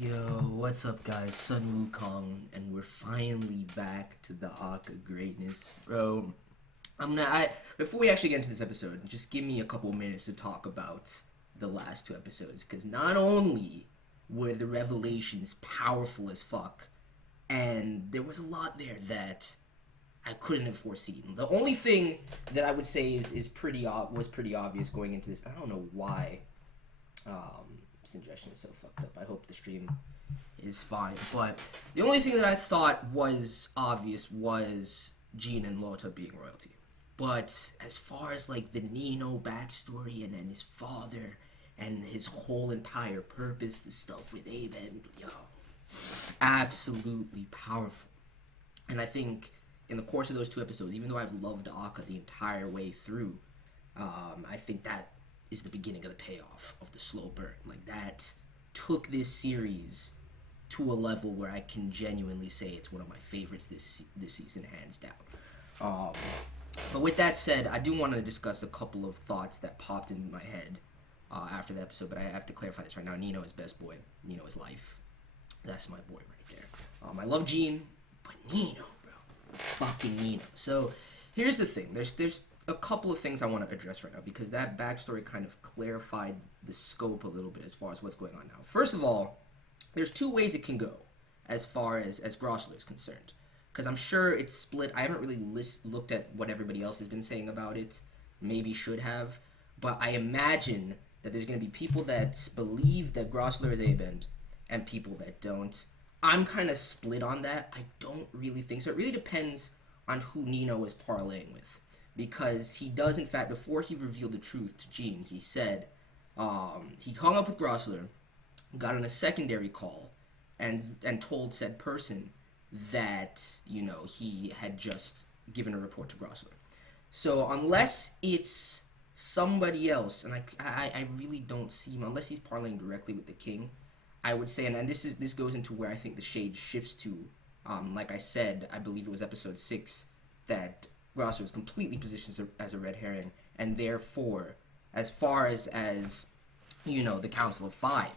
Yo, what's up guys? Sun Wukong, and we're finally back to the ACCA greatness. Bro, before we actually get into this episode, just give me a couple minutes to talk about the last two episodes, because not only were the revelations powerful as fuck, and there was a lot there that I couldn't have foreseen. The only thing that I would say was pretty obvious going into this. I don't know why suggestion is so fucked up. I hope the stream is fine. But the only thing that I thought was obvious was Jean and Lota being royalty. But as far as like the Nino backstory and then his father and his whole entire purpose, the stuff with Aben, yo, absolutely powerful. And I think in the course of those two episodes, even though I've loved ACCA the entire way through, I think that is the beginning of the payoff of the slow burn. Like, that took this series to a level where I can genuinely say it's one of my favorites this season, hands down. But with that said, I do want to discuss a couple of thoughts that popped into my head after the episode, but I have to clarify this right now. Nino is best boy. Nino is life. That's my boy right there. I love Jean, but Nino, bro. Fucking Nino. So, here's the thing. There's a couple of things I want to address right now, because that backstory kind of clarified the scope a little bit as far as what's going on now. First of all, there's two ways it can go as far as Grossular is concerned, because I'm sure it's split. I haven't really looked at what everybody else has been saying about it. Maybe should have, but I imagine that there's going to be people that believe that Grossular is A-bend and people that don't. I'm kind of split on that. I don't really think so. It really depends on who Nino is parlaying with. Because he does, in fact, before he revealed the truth to Jean, he said he hung up with Grossular, got on a secondary call, and told said person that, you know, he had just given a report to Grossular. So unless it's somebody else, and I really don't see him, unless he's parlaying directly with the king, I would say, and this goes into where I think the shade shifts to, like I said, I believe it was episode 6, that Grossular was completely positioned as a red herring, and therefore, as far as you know, the Council of Five,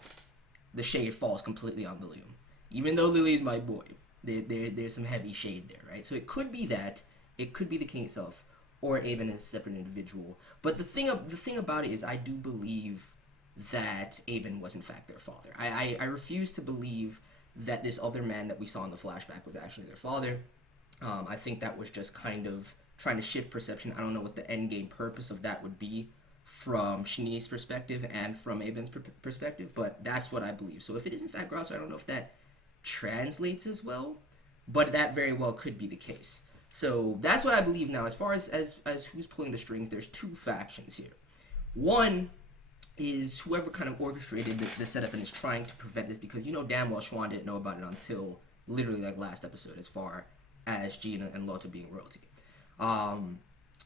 the shade falls completely on LILIUM. Even though Lily is my boy, there's some heavy shade there, right? So it could be that, it could be the king itself, or Aben as a separate individual. But the thing about it is, I do believe that Aben was in fact their father. I refuse to believe that this other man that we saw in the flashback was actually their father. I think that was just kind of trying to shift perception. I don't know what the end game purpose of that would be from Shanice's perspective and from Aben's perspective, but that's what I believe. So if it is in fact Grossular, I don't know if that translates as well, but that very well could be the case. So that's what I believe now. As far as who's pulling the strings, there's two factions here. One is whoever kind of orchestrated the setup and is trying to prevent this, because you know damn well Schwan didn't know about it until literally like last episode, as far as Jean and Lota being royalty.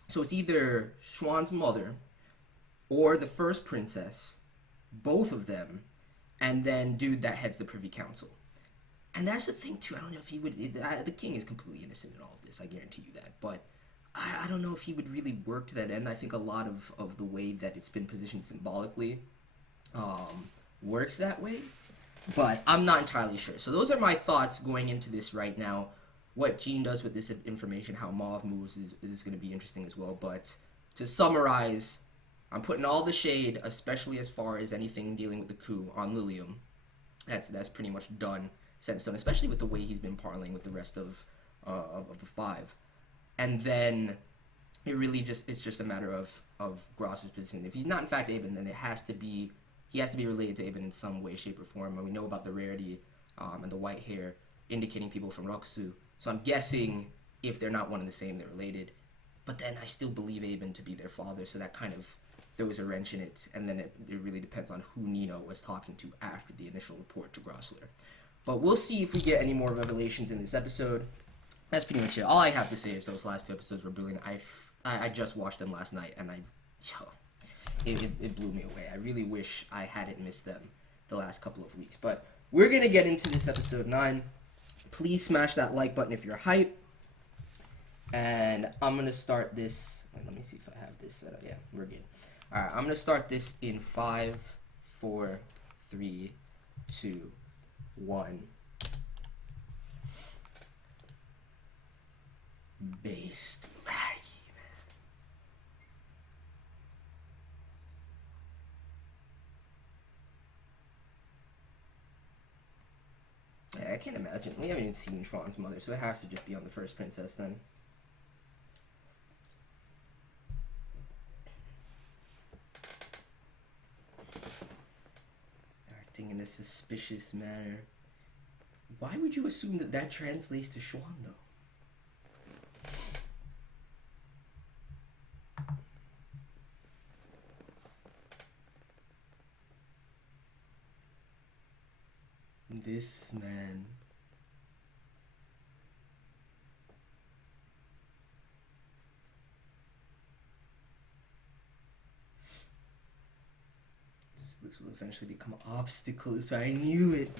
So it's either Schwan's mother or the first princess, both of them, and then dude that heads the Privy Council. And that's the thing too. I don't know if he would. The king is completely innocent in all of this. I guarantee you that. But I don't know if he would really work to that end. I think a lot of the way that it's been positioned symbolically works that way. But I'm not entirely sure. So those are my thoughts going into this right now. What Jean does with this information, how Mauve moves, is going to be interesting as well. But to summarize, I'm putting all the shade, especially as far as anything dealing with the coup, on LILIUM. That's pretty much done, set in stone, especially with the way he's been parlaying with the rest of the five. And then it's just a matter of Grossular's position. If he's not in fact Aben, then he has to be related to Aben in some way, shape, or form. And we know about the rarity and the white hair indicating people from Rokusu. So I'm guessing if they're not one and the same, they're related. But then I still believe Aben to be their father, so that kind of throws a wrench in it. And then it really depends on who Nino was talking to after the initial report to Grossular. But we'll see if we get any more revelations in this episode. That's pretty much it. All I have to say is those last two episodes were brilliant. I just watched them last night, and it blew me away. I really wish I hadn't missed them the last couple of weeks. But we're going to get into this episode 9. Please smash that like button if you're hype. And I'm going to start this. Let me see if I have this set up. Yeah, we're good. All right, I'm going to start this in 5, 4, 3, 2, 1. Based Maggie, man. I can't imagine. We haven't even seen Tron's mother, so it has to just be on the first princess then. Acting in a suspicious manner. Why would you assume that that translates to Xuan, though? This man. This will eventually become obstacles. I knew it.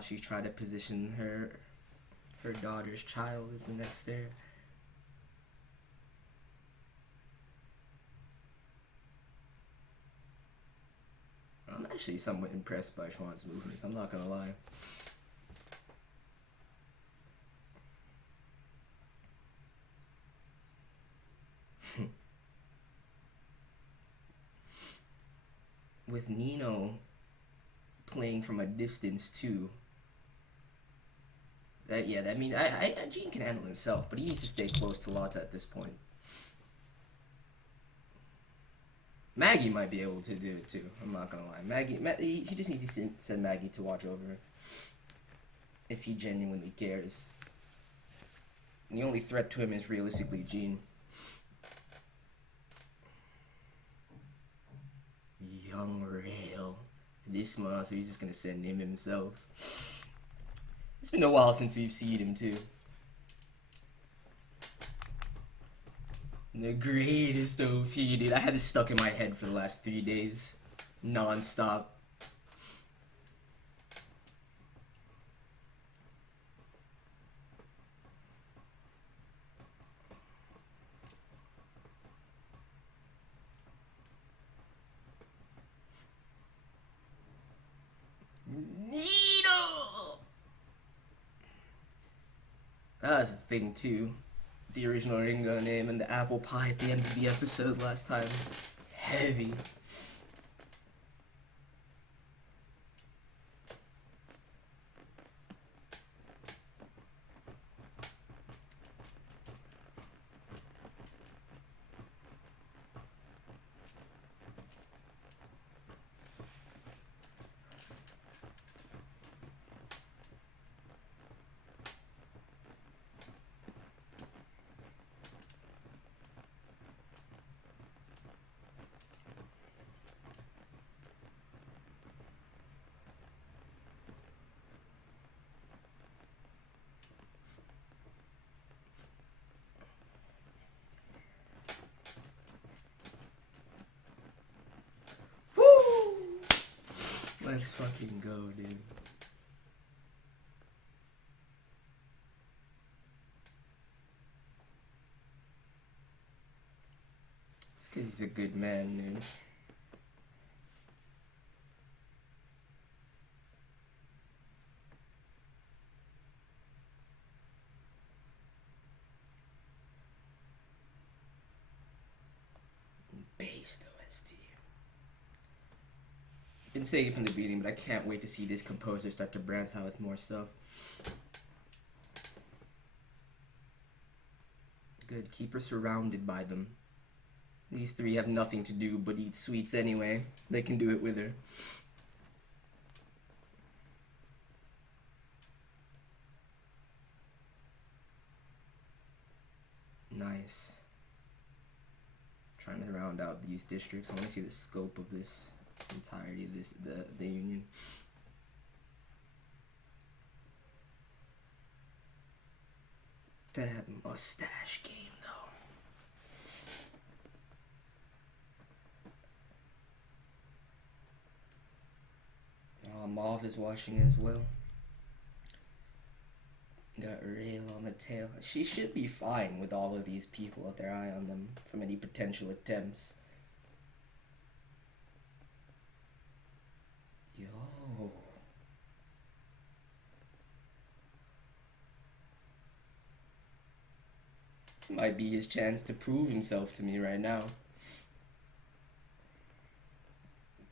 She tried to position her daughter's child as the next heir. I'm actually somewhat impressed by Xuan's movements, I'm not gonna lie. With Nino playing from a distance too. I mean, Jean can handle himself, but he needs to stay close to Lotta at this point. Maggie might be able to do it too. I'm not gonna lie. He just needs to send Maggie to watch over her if he genuinely cares. And the only threat to him is realistically Jean. Young Rail. This monster, he's just gonna send him himself. It's been a while since we've seen him too. The greatest OP, dude. I had this stuck in my head for the last 3 days. Non-stop. Needle! That's the thing too. The original Ringo name and the apple pie at the end of the episode last time. Heavy. Let's fucking go, dude. It's because he's a good man, dude. Based OST. Been saying it from the beginning, but I can't wait to see this composer start to branch out with more stuff. Good, keep her surrounded by them. These three have nothing to do but eat sweets anyway. They can do it with her. Nice. Trying to round out these districts. I want to see the scope of this entirety of this the union. That mustache game though. Mauve is watching as well. Got Rail on the tail. She should be fine with all of these people with their eye on them from any particular potential attempts. Yo. This might be his chance to prove himself to me right now.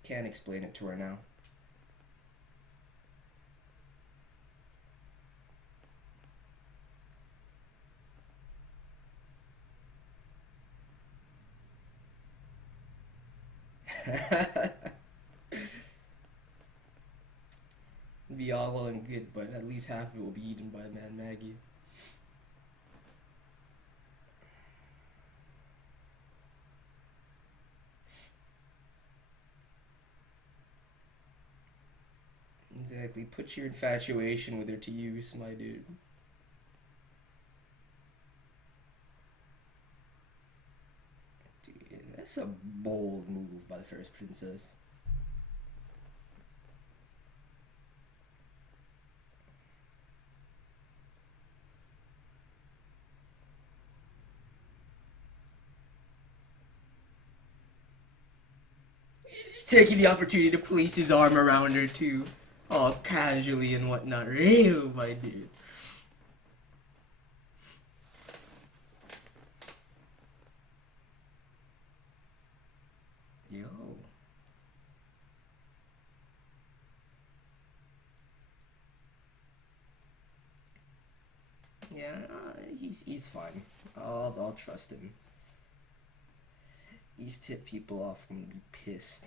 Can't explain it to her now. Be all well and good, but at least half of it will be eaten by Man Maggie. Exactly. Put your infatuation with her to use, my dude. Dude, that's a bold move by the first princess. Just taking the opportunity to place his arm around her too, all casually and whatnot. Real, my dude. Yo. Yeah, he's fine. I'll trust him. These tip people off, I'm gonna be pissed.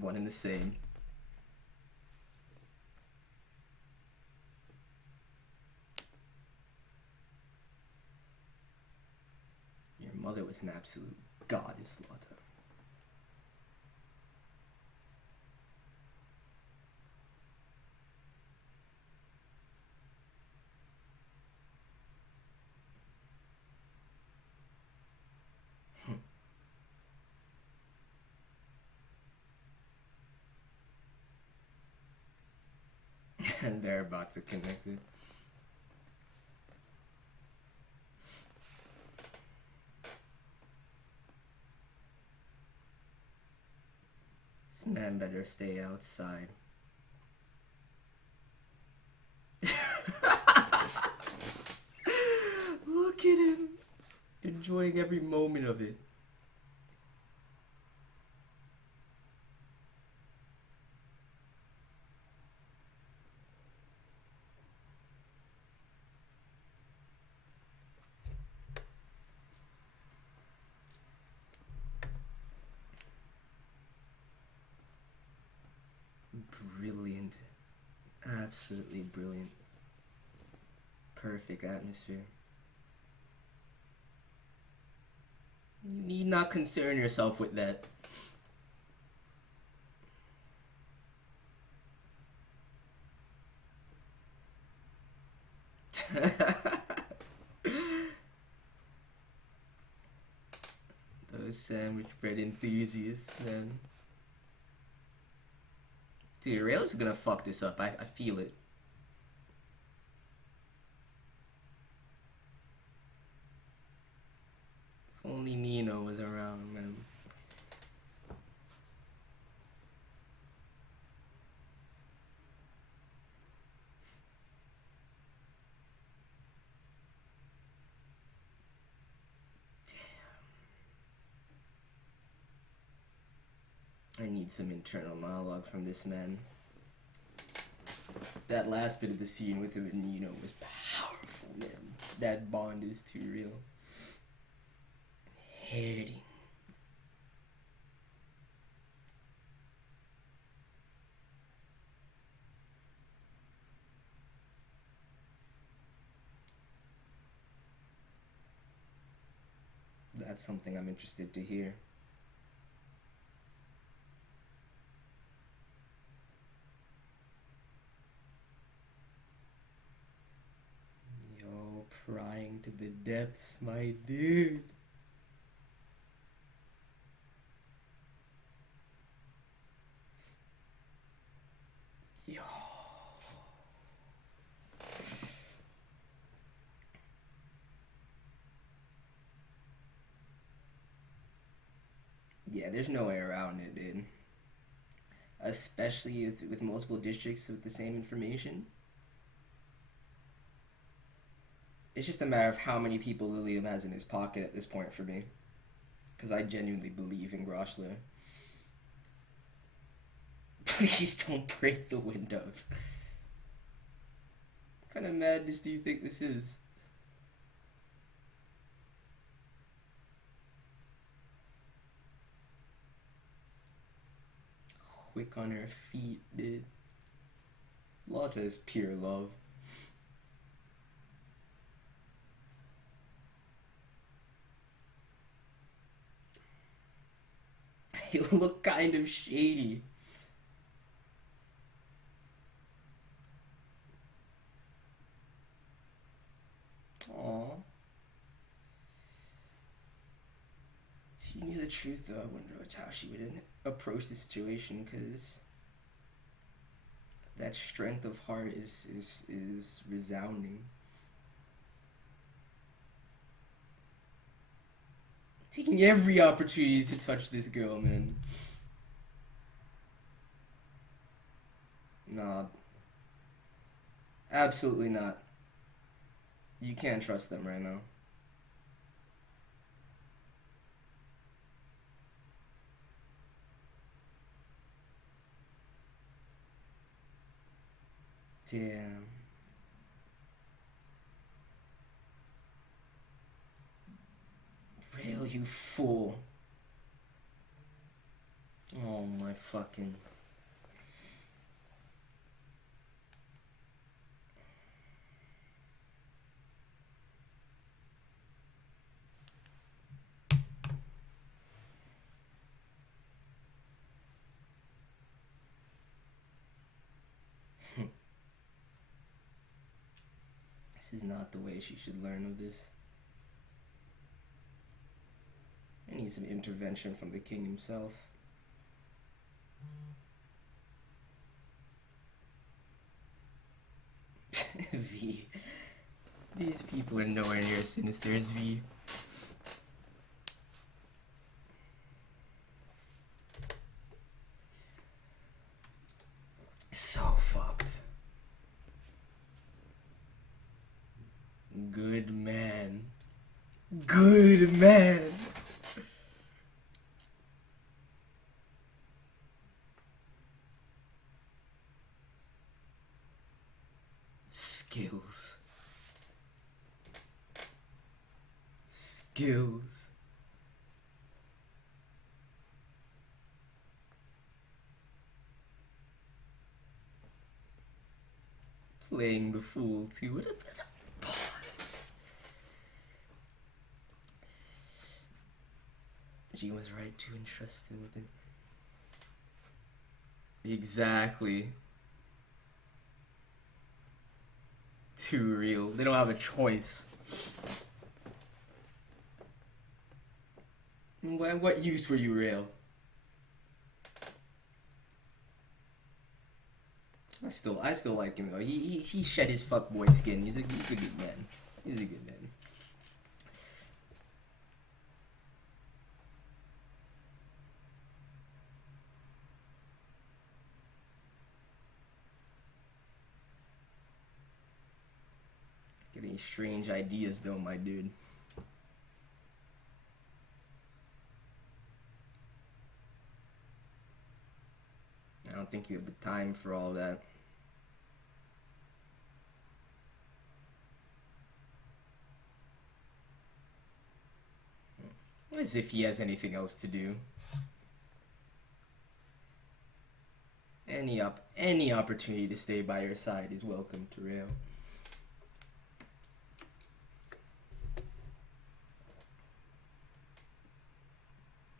One and the same. Your mother was an absolute goddess, Lotta. And they're about to connect it. This man better stay outside. Look at him, enjoying every moment of it. Brilliant. Absolutely brilliant. Perfect atmosphere. You need not concern yourself with that. Those sandwich bread enthusiasts, man. Dude, Rayla's gonna fuck this up. I feel it. If only Nino was around, man. I need some internal monologue from this man. That last bit of the scene with him and Nino was powerful, man. That bond is too real. Hurting. That's something I'm interested to hear. Yo, prying to the depths, my dude. Yeah, there's no way around it, dude. Especially with multiple districts with the same information. It's just a matter of how many people LILIUM has in his pocket at this point for me. Because I genuinely believe in Grossular. Please don't break the windows. What kind of madness do you think this is? Quick on her feet, dude. Lotta is pure love. You look kind of shady. Aww. If you knew the truth, though, I wonder how she would approach the situation, because that strength of heart is resounding. Taking every opportunity to touch this girl, man. Nah. Absolutely not. You can't trust them right now. Damn. Rail, you fool. Oh my fucking... This is not the way she should learn of this. I need some intervention from the king himself. V. These people are nowhere near as sinister as V. So fucked. Good man. Good man. Skills. Skills. Playing the fool too. What a boss. Jean was right to entrust him with it. Exactly. Too real. They don't have a choice. What use were you real? I still like him though. He shed his fuckboy skin. He's a good man. He's a good man. Getting strange ideas though, my dude. I don't think you have the time for all that. As if he has anything else to do. Any opportunity to stay by your side is welcome, Terrell.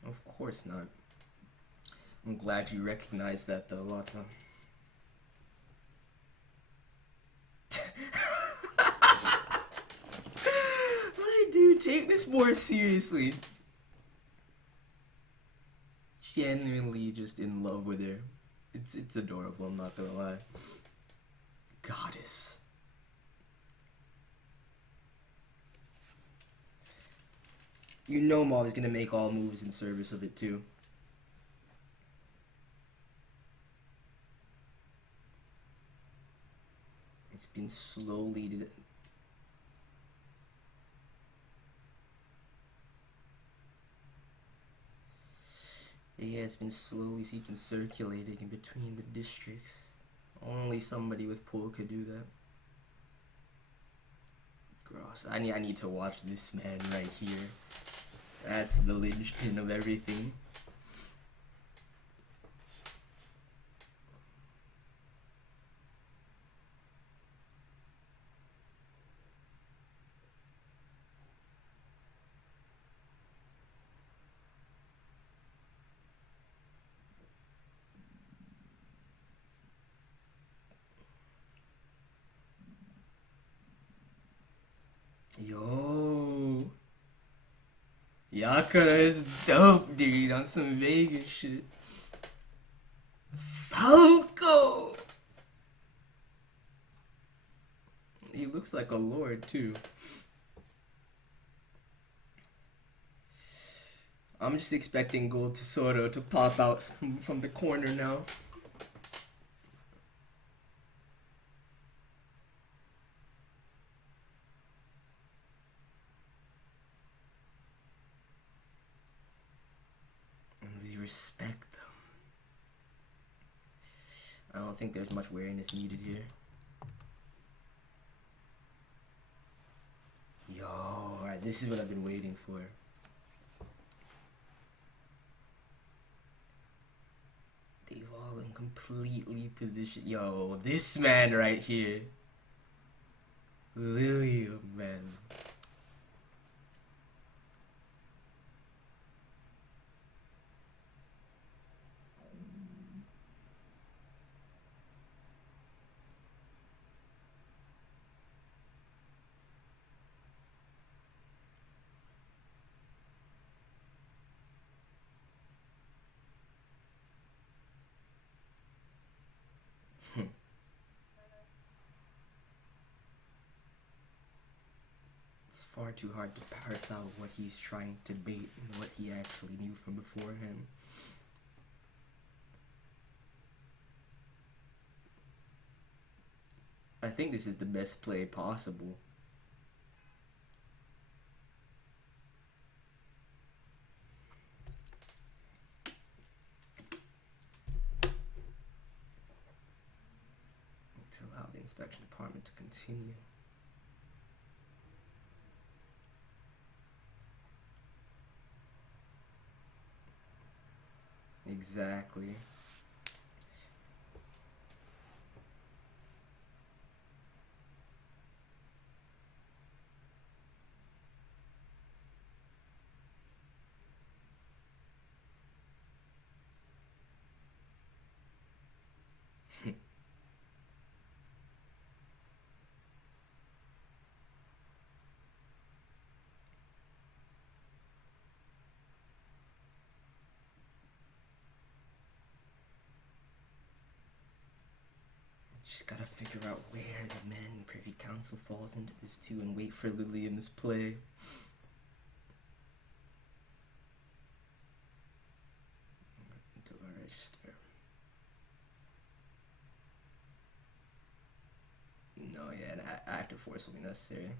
Of course not. I'm glad you recognize that though, Lotta. My dude, take this more seriously. Genuinely just in love with her. It's adorable, I'm not gonna lie. Goddess. You know Maul is gonna make all moves in service of it too. It's been slowly... Yeah, it's been slowly circulating in between the districts. Only somebody with pull could do that. Gross. I need to watch this man right here. That's the linchpin of everything. Yo, Yakara is dope, dude, on some Vegas shit. Falco! He looks like a lord, too. I'm just expecting Gold Tesoro to pop out from the corner now. Respect them. I don't think there's much wariness needed here. Yo, alright, this is what I've been waiting for. They've all been completely positioned. Yo, this man right here. LILIUM, man. It's far too hard to parse out what he's trying to bait and what he actually knew from beforehand. I think this is the best play possible. To allow the inspection department to continue. Exactly. Just gotta figure out where the man in Privy Council falls into this too and wait for LILIUM's play. Dowa register. No, yeah, an active force will be necessary.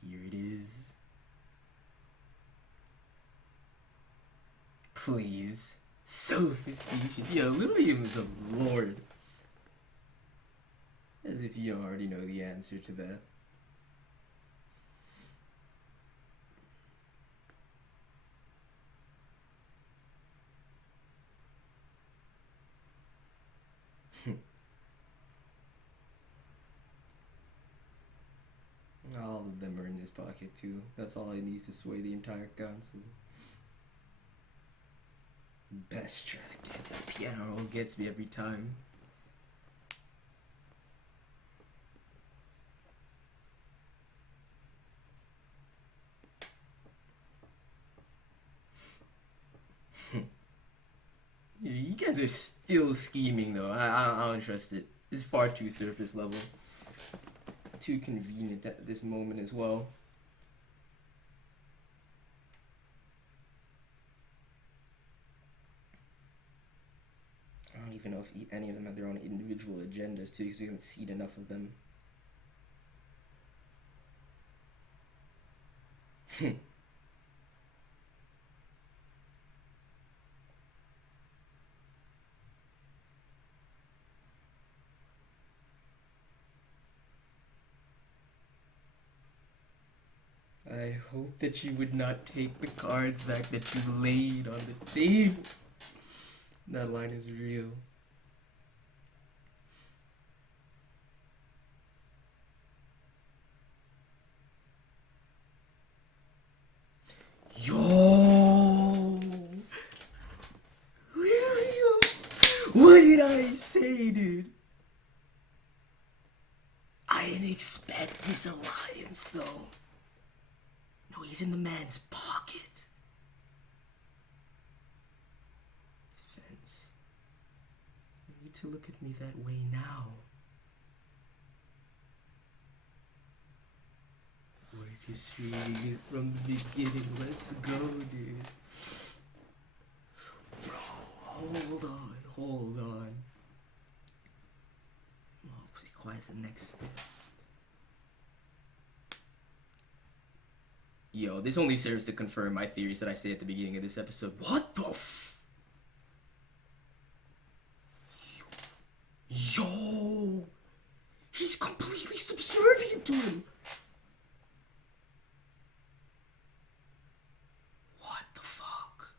Here it is. Please. Sophistication. Yo, LILIUM is a lord. As if you already know the answer to that. All of them are in his pocket too. That's all he needs to sway the entire council. Best track, dude. That piano roll gets me every time. You guys are still scheming though. I don't trust it. It's far too surface level. Too convenient at this moment as well. I don't even know if any of them have their own individual agendas too, because we haven't seen enough of them. I hope that you would not take the cards back that you laid on the table. That line is real. Yo! William! What did I say, dude? I didn't expect this alliance, though. No, he's in the man's pocket. Fence. You need to look at me that way now. Orchestrating it from the beginning. Let's go, dude. Bro, hold on. Oh, please quiet the next step. Yo, this only serves to confirm my theories that I say at the beginning of this episode. What the Yo! He's completely subservient to him! What the fuck?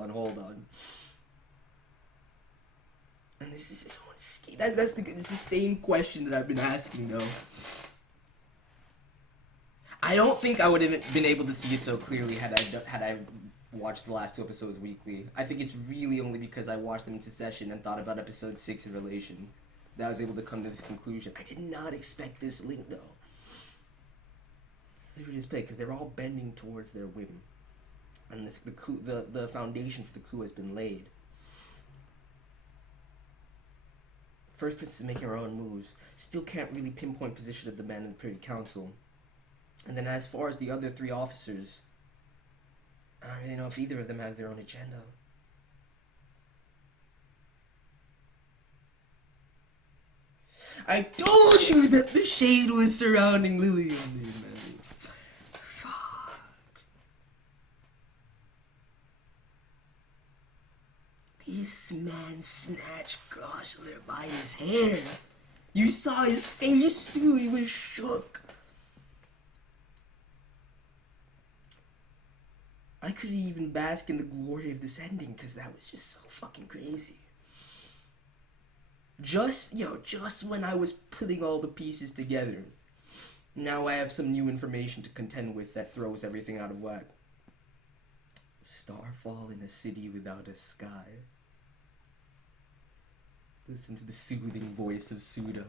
Hold on. And this is his own scheme. It's the same question that I've been asking, though. I don't think I would have been able to see it so clearly had I watched the last two episodes weekly. I think it's really only because I watched them in succession and thought about episode 6 in relation that I was able to come to this conclusion. I did not expect this link, though. It's the play because they're all bending towards their whim. And the foundation for the coup has been laid. First Princess is making her own moves. Still can't really pinpoint position of the man in the Privy Council. And then as far as the other 3 officers, I don't really know if either of them have their own agenda. I told you that the shade was surrounding LILIUM, man. This man snatched Grossular by his hair. You saw his face, too. He was shook. I couldn't even bask in the glory of this ending because that was just so fucking crazy. Just when I was putting all the pieces together, now I have some new information to contend with that throws everything out of whack. Starfall in a city without a sky. Listen to the soothing voice of Suda.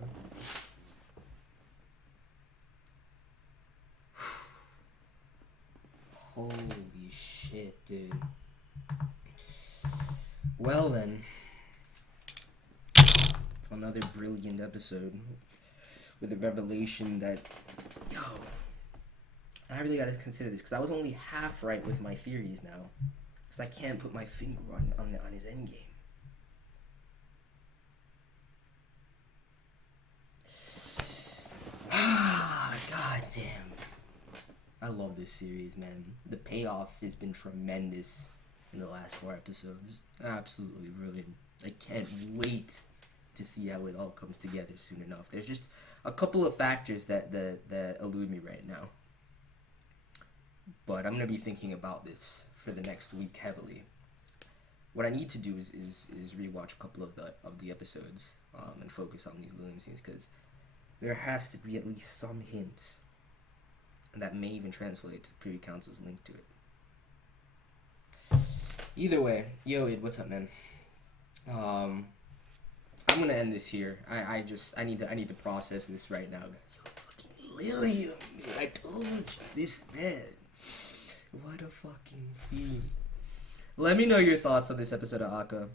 Holy shit, dude. Well then. Another brilliant episode. With a revelation that... Yo. I really gotta consider this, because I was only half right with my theories now. Because I can't put my finger on his endgame. God damn. I love this series, man. The payoff has been tremendous in the last 4 episodes. Absolutely brilliant. I can't wait to see how it all comes together soon enough. There's just a couple of factors that elude me right now. But I'm going to be thinking about this for the next week heavily. What I need to do is rewatch a couple of the episodes and focus on these LILIUM scenes, because there has to be at least some hint that may even translate to the Privy Council's link to it. Either way, yo, Id, what's up, man? I'm gonna end this here. I need to process this right now. LILIUM, I told you, this man. What a fucking fiend. Let me know your thoughts on this episode of ACCA.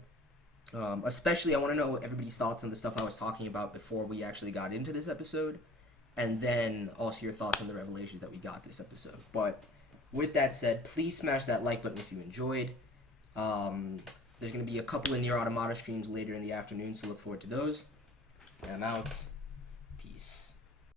Especially, I want to know everybody's thoughts on the stuff I was talking about before we actually got into this episode. And then also your thoughts on the revelations that we got this episode. But with that said, please smash that like button if you enjoyed. There's going to be a couple of Nier Automata streams later in the afternoon, so look forward to those. And I'm out.